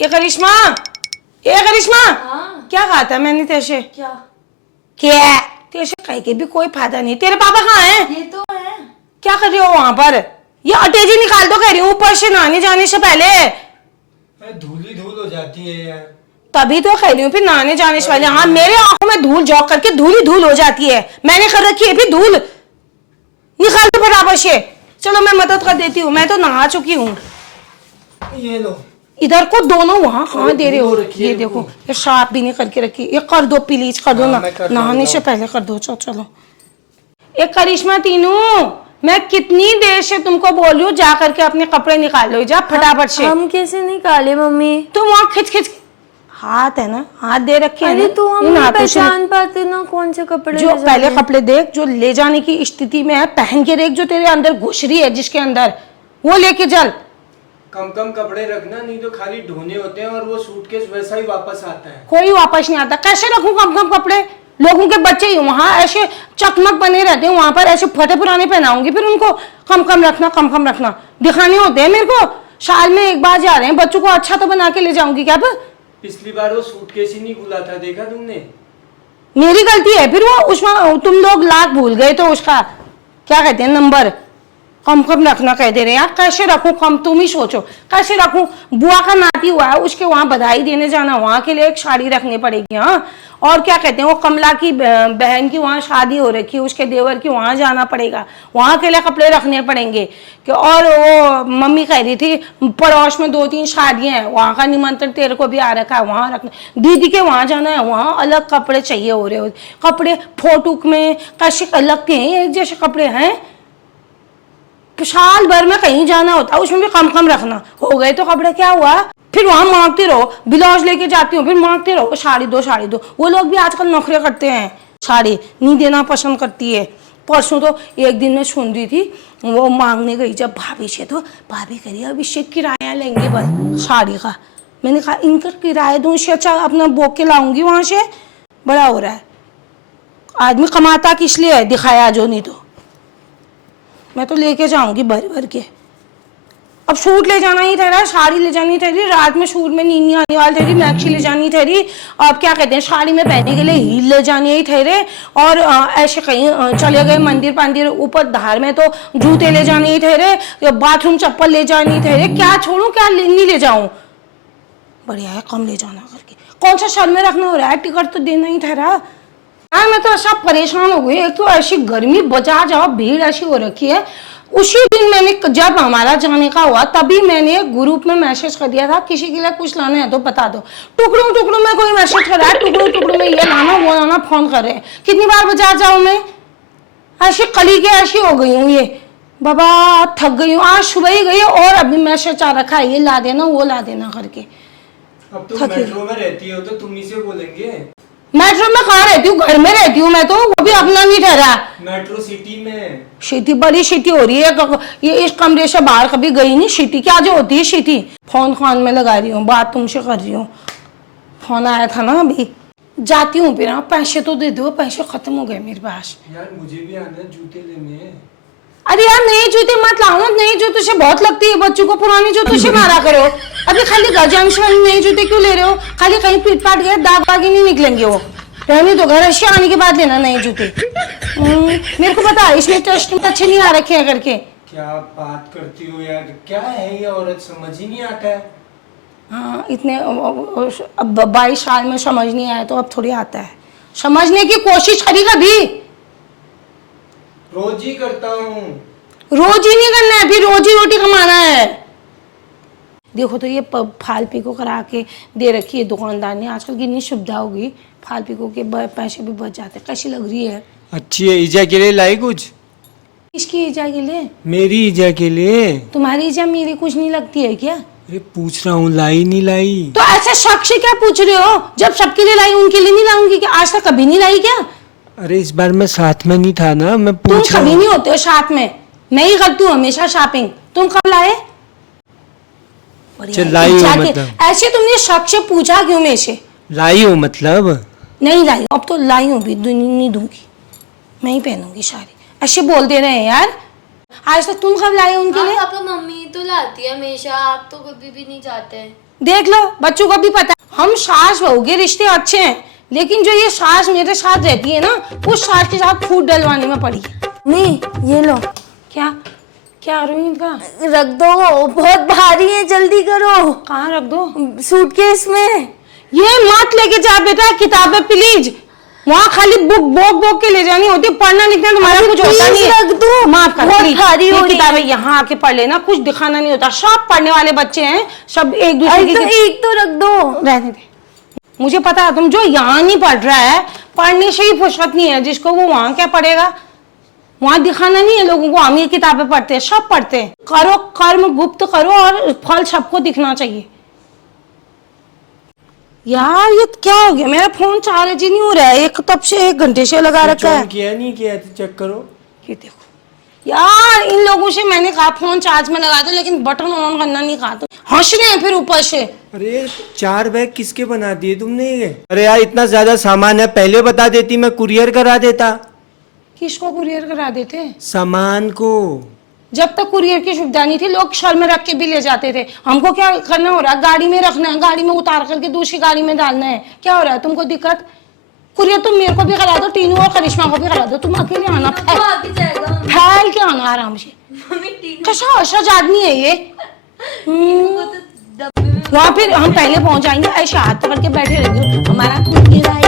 ये करिश्मा, ये करिश्मा। हाँ। क्या कहा था मैंने तेरे? क्या? क्या तेरे कह के भी कोई फायदा नहीं। तेरे पापा कहाँ हैं? ये तो है। क्या कर रही हो वहां पर? ये अटैची निकाल दो कह रही हूँ ऊपर से नहाने जाने से पहले। धूल ही धूल हो जाती है यार। तभी तो कह रही हूँ फिर नहाने जाने से पहले। हाँ मेरे आंखों में धूल झोंक करके धूल ही धूल हो जाती है। मैंने कर रखी है फिर धूल। निकाल दो फटाफट से। चलो मैं मदद कर देती हूँ, मैं तो नहा चुकी हूँ। ये लो। इधर को दोनों वहाँ कहाँ दे रहे हो? रखिए, ये देखो ये साफ भी नहीं करके रखी। ये कर दो प्लीज, कर दो हाँ, ना, मैं कर नहाने दूंगा। से पहले कर दो। चलो चलो। एक करिश्मा तीनू, मैं कितनी देर से तुमको बोल रही हूँ जा करके अपने कपड़े निकाल लो, जा फटाफट से। हम कैसे निकाले मम्मी? तुम वहाँ खिंच खिंच, हाथ है ना, हाथ दे रखे हैं अरे ना, तो हम इन नहीं हाथों से पहचान पाते ना कौन से कपड़े जो ले पहले जाने हैं। कपड़े देख जो ले जाने की स्थिति में है, पहन के देख जो तेरे अंदर घुस रही है जिसके अंदर, वो लेके चल। कम कम कपड़े रखना, नहीं तो खाली ढोने होते हैं और वो सूटकेस वैसा ही वापस आता है। कोई वापस नहीं आता। कैसे रखूं कम कम कपड़े? लोगों के बच्चे ही वहां ऐसे चकमक बने रहते हैं, वहां पर ऐसे फटे पुराने पहनाऊंगी फिर उनको? कम कम रखना, कम कम रखना दिखाने होते हैं मेरे को। साल में एक बार जा रहे हैं, बच्चों को अच्छा तो बना के ले जाऊंगी क्या? पर पिछली बार वो सूटकेस ही नहीं खुला था, देखा तुमने? मेरी गलती है फिर वो, उसमें तुम लोग लाख भूल गए तो उसका क्या कहते हैं नंबर कम कम रखना कह दे रहे हैं यार। कैसे रखूं कम, तुम ही सोचो कैसे रखूं। बुआ का नाती हुआ है, उसके वहां बधाई देने जाना, वहां के लिए एक साड़ी रखनी पड़ेगी। हाँ और क्या कहते हैं वो कमला की बहन की वहां शादी हो रखी है, उसके देवर की वहां जाना पड़ेगा, वहां के लिए कपड़े रखने पड़ेंगे कि। और वो मम्मी कह रही थी पड़ोस में 2-3 शादियां हैं, वहां का निमंत्रण तेरे को भी आ रखा है, वहां रखना। दीदी के वहां जाना है, वहां अलग कपड़े चाहिए हो रहे हो। कपड़े फोटो में कैसे अलग के हैं, एक जैसे कपड़े हैं। साल भर में कहीं जाना होता है, उसमें भी कम कम रखना। हो गए तो कपड़े, क्या हुआ? फिर वहां मांगते रहो, ब्लाउज लेके जाती हूँ फिर मांगते रहो साड़ी दो साड़ी दो। वो लोग भी आजकल नखरे करते हैं, साड़ी नहीं देना पसंद करती है। परसों तो एक दिन में सुन रही थी, वो मांगने गई जब भाभी से, तो भाभी कह रही है अब इससे किराया लेंगे बस साड़ी का। मैंने कहा इनका किराया दूँ, इससे अच्छा अपना बोक के लाऊंगी वहां से। बड़ा हो रहा है आदमी, कमाता किस लिए है, दिखाया जो नहीं तो। मैं तो लेके जाऊंगी भर भर के। अब सूट ले जाना ही ठहरा, साड़ी ले जानी ठहरी, रात में सूट में नींद नहीं आने वाली ठहरी, मैक्सी ले जानी ठहरी। अब क्या कहते हैं साड़ी में पहनने के लिए हील ले जानी ही ठहरे। और ऐसे कहीं चले गए मंदिर पांदिर, ऊपर धार में तो जूते ले जाने ही ठहरे, बाथरूम चप्पल ले जानी ठहरे। क्या छोड़ू क्या नहीं ले जाऊं? बढ़िया है कम ले जाना करके। कौन सा सर में रखना हो रहा है, टिकट तो देना ही ठहरा। यार मैं तो ऐसा परेशान हो गई। एक तो ऐसी गर्मी बचा जाओ, भीड़ ऐसी हो रखी है। उसी दिन मैंने जब हमारा जाने का हुआ तभी मैंने ग्रुप में मैसेज कर दिया था, किसी के लिए कुछ लाना है तो बता दो। टुकड़ों टुकड़ों में कोई मैसेज कर रहा है, टुकड़ों टुकड़ों में ये लाना वो लाना, फोन कर रहे हैं। कितनी बार बाजार जाऊं मैं? ऐसी कली के ऐसी हो गई हूँ, ये बाबा थक गई हूँ। आज सुबह ही गई और अभी मैसेज आ रखा है ये ला देना वो ला देना करके। अब तुम मेट्रो में रहती हो तो तुम ही से बोलेंगे। मेट्रो में कहाँ रहती हूँ? घर में रहती हूँ मैं तो, वो भी अपना नहीं ठहरा। मेट्रो सिटी में। सिटी बड़ी सिटी हो रही है, ये इस कमरे से बाहर कभी गई नहीं। सिटी क्या जो होती है सिटी। फोन खान में लगा रही हूँ, बात तुमसे कर रही हूँ। फोन आया था ना अभी, जाती हूँ फिर। पैसे तो दे दो, पैसे खत्म हो गए मेरे पास। यार मुझे भी आना है, जूते लेने हैं। अरे यार नए जूते मत लाओ ना, नए जूते से बहुत लगती है बच्चों को, पुराने जूते से मारा करो। अभी खाली गजांश वाले नए जूते क्यों ले रहे हो? खाली कहीं पीट पाट गए दाग बागी नहीं निकलेंगे वो। रहने दो, घर से आने के बाद लेना नए जूते। मेरे को पता है इसमें टेस्ट अच्छे नहीं आ रखे हैं करके। क्या बात करती हो यार, क्या है ये औरत, समझ ही नहीं आता है। हाँ इतने अब 22 साल में समझ नहीं आया तो अब थोड़ी आता है। समझने की कोशिश करी कभी? रोज ही करता हूँ। रोज ही नहीं करना है, अभी रोज ही रोटी कमाना है। देखो तो ये फाल पिको करा के दे रखी है दुकानदार ने। आजकल कितनी सुविधा होगी, फाल पिको के पैसे भी बच जाते। कैसी लग रही है? अच्छी है। ईजा के लिए लाई कुछ? किसकी ईजा के लिए? मेरी ईजा के लिए। तुम्हारी ईजा मेरी कुछ नहीं लगती है क्या? अरे पूछ रहा हूँ, लाई नहीं लाई? तो ऐसे शक से क्या पूछ रहे हो? जब सबके लिए लाई उनके लिए नहीं लाऊंगी क्या? आज तक कभी नहीं लाई क्या? अरे इस बार मैं साथ में नहीं था ना, मैं तुम पूछ रहा कभी हूँ। नहीं होते हो साथ में, मैं ही करती हूँ हमेशा शॉपिंग। तुम कब लाए? चल लाई हो मतलब? ऐसे तुमने शक से पूछा क्यों मेरे से? लाई हो मतलब? नहीं लाई, अब तो लाई हूँ भी, नहीं दूंगी, मैं ही पहनूंगी साड़ी। ऐसे बोल दे रहे हैं यार। आज तक तुम कब लाए उनके लिए? पापा मम्मी तो लाती है हमेशा, आप तो कभी भी नहीं जाते। देख लो, बच्चों को भी पता है हम सास बहू के रिश्ते अच्छे हैं, लेकिन जो ये सास मेरे साथ रहती है ना, उस सास के साथ फूट डलवाने में पड़ी। मम्मी ये लो। क्या क्या रोहित का? रख दो, बहुत भारी है, जल्दी करो। कहाँ रख दो? सूटकेस में। ये मत लेके जा बेटा किताबें प्लीज, वहाँ खाली बुक बोक बोक के ले जानी होती, पढ़ना लिखना तुम्हारा कुछ होता नहीं है। रख दो, माफ कर, बहुत please। भारी हो ये रही किताबें है। यहाँ आके पढ़ लेना, कुछ दिखाना नहीं होता, सब पढ़ने वाले बच्चे हैं, सब एक दूसरे की एक तो रख दो। रहने दे, मुझे पता है तुम जो यहाँ नहीं पढ़ रहा है, पढ़ने से ही फुर्सत नहीं है जिसको, वो वहाँ क्या पढ़ेगा? वहाँ दिखाना नहीं है लोगों को हम ये किताबें पढ़ते हैं, सब पढ़ते हैं। करो कर्म गुप्त करो और फल सबको दिखना चाहिए। यार ये क्या हो गया, मेरा फोन चार्ज ही नहीं हो रहा है, एक तब से 1 घंटे से लगा रखा है। किया नहीं किया तो चेक करो। ये देखो यार, इन लोगों से मैंने कहा फोन चार्ज में लगा दो, लेकिन बटन ऑन करना नहीं कहा, तो हंस रहे हैं फिर ऊपर से। अरे 4 बैग किसके बना दिए तुमने ये? अरे यार इतना ज्यादा सामान है, पहले बता देती, मैं कुरियर करा देता। किसको कुरियर करा देते? सामान को। जब तक कुरियर की सुविधा नहीं थी, लोग शल में रख के भी ले जाते थे। हमको क्या करना हो रहा है, गाड़ी में रखना है, गाड़ी में उतार करके दूसरी गाड़ी में डालना है, क्या हो रहा है तुमको दिक्कत? कुरियर तुम मेरे को भी करा दो, टीनू और करिश्मा को भी करा दो, तुम अकेले आना, फैल के आना आराम से। कैसा अशज आदमी है ये। वहाँ फिर हम पहले पहुंच जाएंगे, ऐसे हाथ पकड़ के बैठे रहेंगे, हमारा कुरियर आएगा।